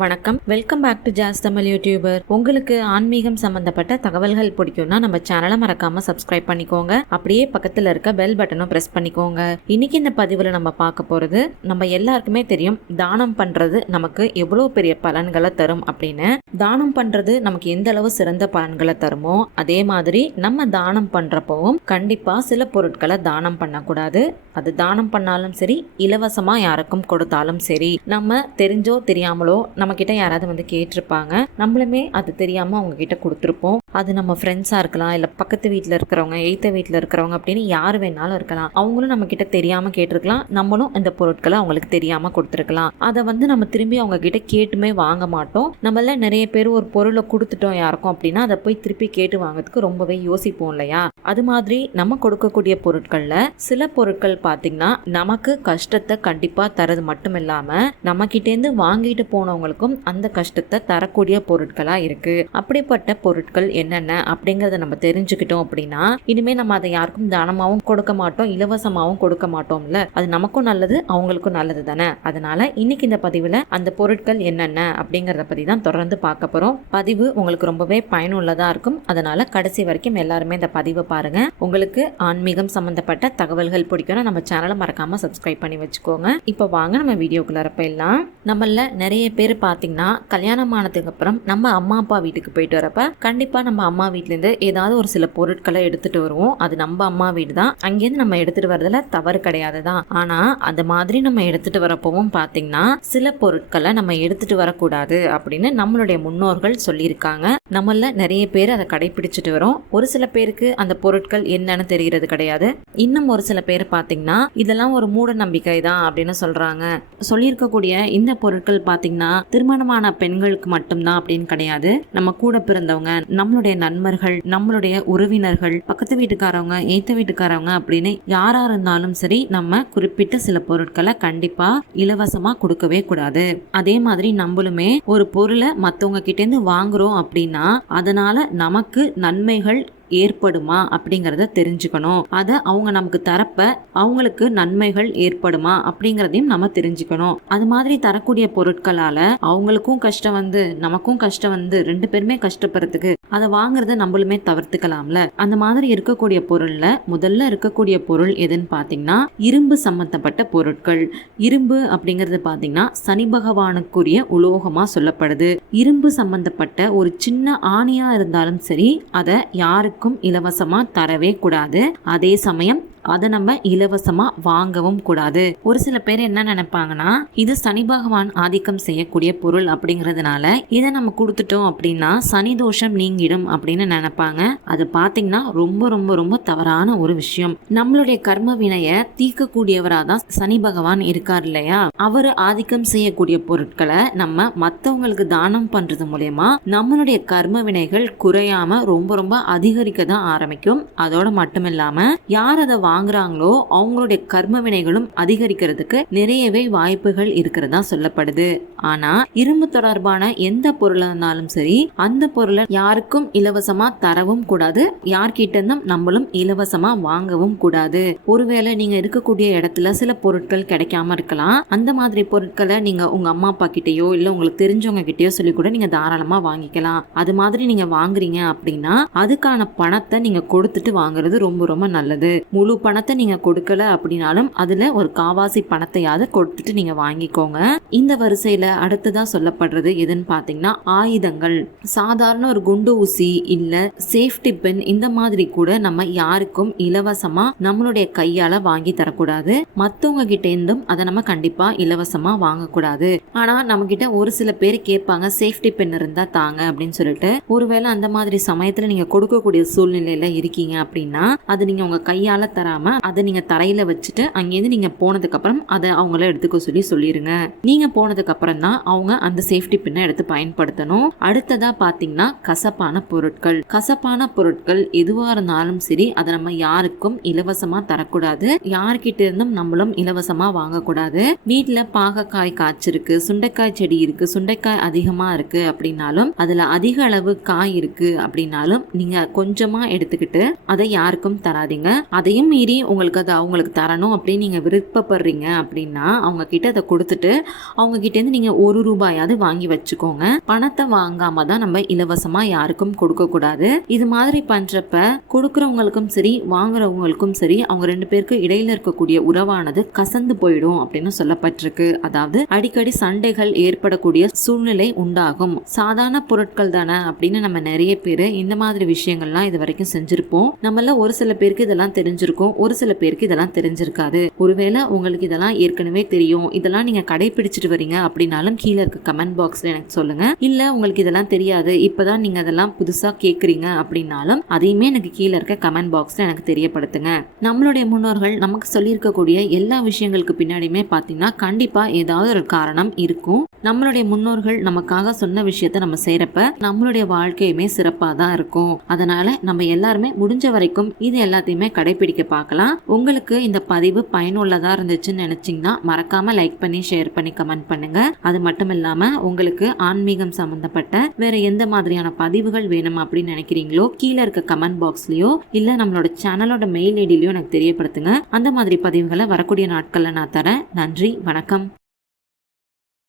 வணக்கம், welcome back to Jas Tamil YouTuber. உங்களுக்கு ஆன்மீகம் சம்பந்தப்பட்ட தகவல்கள் பிடிக்கும்னா நம்ம சேனலை மறக்காம சப்ஸ்கிரைப் பண்ணிக்கோங்க. அப்படியே பக்கத்துல இருக்க பெல் பட்டனும் பிரஸ் பண்ணிக்கோங்க. இன்னைக்கு இந்த பதிவுல நம்ம பார்க்க போறது, நம்ம எல்லாருக்குமே தெரியும் தானம் பண்றது நமக்கு எவ்வளவு பெரிய பலன்களை தரும் அப்படின்னு. தானம் பண்றது நமக்கு எந்த அளவு சிறந்த பலன்களை தருமோ அதே மாதிரி நம்ம தானம் பண்றப்பவும் கண்டிப்பா சில பொருட்களை தானம் பண்ணக்கூடாது. அது தானம் பண்ணாலும் சரி, இலவசமா யாருக்கும் கொடுத்தாலும் சரி, நம்ம தெரிஞ்சோ தெரியாமலோ நம்ம கிட்ட யாராவது கேட்டிருப்பாங்க, நம்மளுமே அது தெரியாம அவங்க கிட்ட கொடுத்துருப்போம். அது நம்ம ஃப்ரெண்ட்ஸா இருக்கலாம், இல்ல பக்கத்து வீட்டுல இருக்கிறவங்க, எய்த்த வீட்டுல இருக்கிறவங்க அப்படின்னு யாரு வேணாலும் இருக்கலாம். அவங்களும் நம்ம கிட்ட தெரியாம கேட்டிருக்கலாம், நம்மளும் இந்த பொருட்களை அவங்களுக்கு தெரியாம கொடுத்துருக்கலாம். அதை நம்ம திரும்பி அவங்க கிட்ட கேட்டுமே வாங்க மாட்டோம். நம்மள நிறைய பேர் ஒரு பொருளை கொடுத்துட்டோம் யாருக்கும் அப்படின்னா அதை போய் திருப்பி கேட்டு வாங்கிறதுக்கு ரொம்பவே யோசிப்போம் இல்லையா? அது மாதிரி நம்ம கொடுக்கக்கூடிய பொருட்கள்ல சில பொருட்கள் பாத்தீங்கன்னா நமக்கு கஷ்டத்தை கண்டிப்பா தரது மட்டும் இல்லாம நம்ம கிட்ட இருந்து வாங்கிட்டு போனவங்களுக்கும் அந்த கஷ்டத்தை தரக்கூடிய பொருட்களா இருக்கு. அப்படிப்பட்ட பொருட்கள் என்னென்ன அப்படிங்கறத நம்ம தெரிஞ்சுக்கிட்டோம் அப்படின்னா இனிமே நம்ம அதை யாருக்கும் தானமாவும் கொடுக்க மாட்டோம், இலவசமாவும் கொடுக்க மாட்டோம்ல. அது நமக்கும் நல்லது, அவங்களுக்கும் நல்லது தானே. அதனால இன்னைக்கு இந்த பதிவுல அந்த பொருட்கள் என்னென்ன அப்படிங்கறத பத்தி தான் தொடர்ந்து பார்க்க போறோம். பதிவு உங்களுக்கு ரொம்பவே பயனுள்ளதா இருக்கும். அதனால கடைசி வரைக்கும் எல்லாருமே இந்த பதிவை பாருங்க. உங்களுக்கு ஆன்மீகம் சம்பந்தப்பட்ட தகவல்கள் பிடிக்கும்னா நம்ம சேனலை மறக்காம சப்ஸ்கிரைப் பண்ணி வச்சுக்கோங்க. இப்ப வாங்க நம்ம வீடியோக்குள்ள போயிடலாம். நம்மள நிறைய பேர் பாத்தீங்கன்னா கல்யாணம் ஆனதுக்கு அப்புறம் நம்ம அம்மா அப்பா வீட்டுக்கு போயிட்டு வரப்ப கண்டிப்பா நம்ம அம்மா வீட்டுல இருந்து ஏதாவது ஒரு சில பொருட்களை எடுத்துட்டு வருவோம். அது நம்ம அம்மா வீடு தான், அங்கேருந்து நம்ம எடுத்துட்டு வரதுல தவறு கிடையாது தான். ஆனா அந்த மாதிரி நம்ம எடுத்துட்டு வரப்பவும் பாத்தீங்கன்னா சில பொருட்களை நம்ம எடுத்துட்டு வரக்கூடாது அப்படின்னு நம்மளுடைய முன்னோர்கள் சொல்லியிருக்காங்க. நம்மள நிறைய பேர் அதை கடைபிடிச்சிட்டு வரோம். ஒரு சில பேருக்கு அந்த பொருட்கள் என்னன்னு தெரிகிறது கிடையாது. இன்னும் ஒரு சில பேர் பாத்தீங்கன்னா இதெல்லாம் ஒரு மூட நம்பிக்கை தான் அப்படின்னு சொல்றாங்க. சொல்லியிருக்கக்கூடிய இந்த பொருட்கள் பாத்தீங்கன்னா திருமணமான பெண்களுக்கு மட்டும்தான் அப்படின்னு கிடையாது. நம்ம கூட பிறந்தவங்க, நம்மளுடைய நண்பர்கள், நம்மளுடைய உறவினர்கள், பக்கத்து வீட்டுக்காரவங்க, ஏத்த வீட்டுக்காரவங்க அப்படின்னு யாரா இருந்தாலும் சரி நம்ம குறிப்பிட்ட சில பொருட்களை கண்டிப்பா இலவசமா கொடுக்கவே கூடாது. அதே மாதிரி நம்மளுமே ஒரு பொருளை மத்தவங்க கிட்ட இருந்து வாங்குறோம் அப்படின்னா அதனால நமக்கு நன்மைகள் ஏற்படுமா அப்படிங்கறத தெரிஞ்சுக்கணும். அத அவங்க நமக்கு தரப்ப அவங்களுக்கு நன்மைகள் ஏற்படுமா அப்படிங்கறதையும் நம்ம தெரிஞ்சுக்கணும். அது மாதிரி தரக்கூடிய பொருட்களால அவங்களுக்கும் கஷ்டம் வந்து நமக்கும் கஷ்டம் வந்து ரெண்டு பேருமே கஷ்டப்படுறதுக்கு அதை வாங்குறத நம்மளுமே தவிர்த்துக்கலாம்ல. அந்த மாதிரி இருக்கக்கூடிய பொருள்ல முதல்ல இருக்கக்கூடிய பொருள் எதுன்னு பாத்தீங்கன்னா இரும்பு சம்பந்தப்பட்ட பொருட்கள். இரும்பு அப்படிங்கறது பாத்தீங்கன்னா சனி பகவானுக்குரிய உலோகமா சொல்லப்படுது. இரும்பு சம்பந்தப்பட்ட ஒரு சின்ன ஆணியா இருந்தாலும் சரி அதை யாருக்கு இலவசமா தரவே கூடாது. அதே சமயம் அதை நம்ம இலவசமா வாங்கவும் கூடாது. ஒரு சில பேர் என்ன நினைப்பாங்கன்னா இது சனி பகவான் ஆதிக்கம் செய்யக்கூடிய பொருள் அப்படிங்கறதுனால இதை நம்ம கொடுத்துட்டோம் அப்படின்னா சனி தோஷம் நீங்கிடும் அப்படின்னு நினைப்பாங்க. அது பாத்தீங்கன்னா ரொம்ப ரொம்ப ரொம்ப தவறான ஒரு விஷயம். நம்மளுடைய கர்ம வினைய தீர்க்கக்கூடியவராதான் சனி பகவான் இருக்கார் இல்லையா? அவரு ஆதிக்கம் செய்யக்கூடிய பொருட்களை நம்ம மத்தவங்களுக்கு தானம் பண்றது மூலமா நம்மளுடைய கர்ம வினைகள் குறையாம ரொம்ப ரொம்ப அதிகரிக்க தான் ஆரம்பிக்கும். அதோட மட்டும் இல்லாம யார் அதை வாங்குறாங்களோ அவங்களுடைய கர்ம வினைகளும் அதிகரிக்கிறதுக்கு நிறையவே வாய்ப்புகள் இருக்கிறதா சொல்லப்படுது. ஆனா இரும்பு தொடர்பான எந்த பொருளா இருந்தாலும் சரி அந்த பொருளை யாருக்கும் இலவசமா தரவும் கூடாது, யார்கிட்ட இருந்தும் நம்மளும் இலவசமா வாங்கவும் கூடாது. ஒருவேளை நீங்க இருக்கக்கூடிய இடத்துல சில பொருட்கள் கிடைக்காம இருக்கலாம். அந்த மாதிரி பொருட்களை நீங்க உங்க அம்மா அப்பா கிட்டயோ இல்ல உங்களுக்கு தெரிஞ்சவங்க கிட்டயோ சொல்லி கூட நீங்க தாராளமா வாங்கிக்கலாம். அது மாதிரி நீங்க வாங்குறீங்க அப்படின்னா அதுக்கான பணத்தை நீங்க கொடுத்துட்டு வாங்குறது ரொம்ப ரொம்ப நல்லது. முழு பணத்தை நீங்க கொடுக்கல அப்படின்னாலும் அதுல ஒரு காவாசி பணத்தையாவது கொடுத்துட்டு நீங்க வாங்கிக்கோங்க. இந்த வரிசையில அடுத்ததா சொல்லப்படுறது எதுன்னு பாத்தீங்கன்னா ஆயுதங்கள். சாதாரண ஒரு குண்டு ஊசி இல்ல சேஃப்டி பென் இந்த மாதிரி கூட நம்ம யாருக்கும் இலவசமா நம்மளுடைய கையால வாங்கி தரக்கூடாது. மத்தவங்க கிட்ட இருந்தும் அதை நம்ம கண்டிப்பா இலவசமா வாங்கக்கூடாது. ஆனா நம்ம கிட்ட ஒரு சில பேர் கேட்பாங்க சேஃப்டி பென் இருந்தா தாங்க அப்படின்னு சொல்லிட்டு. ஒருவேளை அந்த மாதிரி சமயத்துல நீங்க கொடுக்கக்கூடிய சூழ்நிலையில இருக்கீங்க அப்படின்னா அது நீங்க உங்க கையால தராம அதை நீங்க தரையில வச்சுட்டு அங்கேருந்து நீங்க போனதுக்கு அப்புறம் அதை அவங்கள எடுத்துக்க சொல்லிருங்க. நீங்க போனதுக்கு அப்புறம் தான் அவங்க அந்த சேஃப்டி பின்னை எடுத்து பயன்படுத்தணும். அடுத்ததா பாத்தீங்கன்னா கசப்பான பொருட்கள். கசப்பான பொருட்கள் எதுவா இருந்தாலும் சரி அதை நம்ம யாருக்கும் இலவசமா தரக்கூடாது, யார்கிட்ட இருந்தும் நம்மளும் இலவசமா வாங்கக்கூடாது. வீட்டுல பாகக்காய் காய்ச்சிருக்கு, சுண்டைக்காய் செடி இருக்கு, சுண்டைக்காய் அதிகமா இருக்கு அப்படின்னாலும் அதுல அதிக அளவு காய் இருக்கு அப்படின்னாலும் நீங்க கொஞ்சமா எடுத்துக்கிட்டு அதை யாருக்கும் தராதீங்க. அதையும் மீறி உங்களுக்கு அதை அவங்களுக்கு தரணும் அப்படின்னு நீங்கள் விருப்பப்படுறீங்க அப்படின்னா அவங்க கிட்ட அதை கொடுத்துட்டு அவங்க கிட்டேருந்து நீங்கள் ₹1 வாங்கி வச்சுக்கோங்க. பணத்தை வாங்காம தான் நம்ம இலவசமாக யாருக்கும் கொடுக்கக்கூடாது. இது மாதிரி பண்ணுறப்ப கொடுக்குறவங்களுக்கும் சரி வாங்குறவங்களுக்கும் சரி அவங்க 2 பேருக்கு இடையில இருக்கக்கூடிய உறவானது கசந்து போயிடும் அப்படின்னு சொல்லப்பட்டிருக்கு. அதாவது அடிக்கடி சண்டைகள் ஏற்படக்கூடிய சூழ்நிலை உண்டாகும். சாதாரண பொருட்கள் தானே அப்படின்னு நம்ம நிறைய பேர் இந்த மாதிரி விஷயங்கள்லாம் இது வரைக்கும் செஞ்சிருப்போம். நம்மள ஒரு சில பேருக்கு இதெல்லாம் தெரிஞ்சிருக்கும், ஒரு சில பேருக்கு இதெல்லாம் தெரிஞ்சிருக்காது. ஒருவேளை உங்களுக்கு இதெல்லாம் ஏற்கனவே தெரியும், இதெல்லாம் நீங்க கடைபிடிச்சிட்டு வரீங்க அப்படின்னாலும் கீழே இருக்க கமெண்ட் பாக்ஸ்ல எனக்கு சொல்லுங்க. இல்ல உங்களுக்கு இதெல்லாம் தெரியாது, இப்பதான் நீங்க அதெல்லாம் புதுசா கேக்குறீங்க அப்படின்னாலும் அதையுமே எனக்கு கீழே இருக்க கமெண்ட் பாக்ஸ்ல எனக்கு தெரியப்படுத்துங்க. நம்மளுடைய முன்னோர்கள் நமக்கு சொல்லியிருக்கக்கூடிய எல்லா விஷயங்களுக்கு பின்னாடியுமே பாத்தீங்கன்னா கண்டிப்பா ஏதாவது ஒரு காரணம் இருக்கும். நம்மளுடைய முன்னோர்கள் நமக்காக சொன்ன விஷயத்த நம்ம செய்யறப்ப நம்மளுடைய வாழ்க்கையுமே சிறப்பா தான் இருக்கும். அதனால நம்ம எல்லாருமே முடிஞ்ச வரைக்கும் இது எல்லாத்தையுமே கடைபிடிக்க பார்க்கலாம். உங்களுக்கு இந்த பதிவு பயனுள்ளதா இருந்துச்சுன்னு நினைச்சீங்கன்னா மறக்காம லைக் பண்ணி ஷேர் பண்ணி கமெண்ட் பண்ணுங்க. அது மட்டும் இல்லாம உங்களுக்கு ஆன்மீகம் சம்பந்தப்பட்ட வேற எந்த மாதிரியான பதிவுகள் வேணும் அப்படின்னு நினைக்கிறீங்களோ கீழே இருக்க கமெண்ட் பாக்ஸ்லயோ இல்ல நம்மளோட சேனலோட மெயில் ஐடியிலயோ எனக்கு தெரியப்படுத்துங்க. அந்த மாதிரி பதிவுகளை வரக்கூடிய நாட்கள்ல நான் தரேன். நன்றி, வணக்கம்.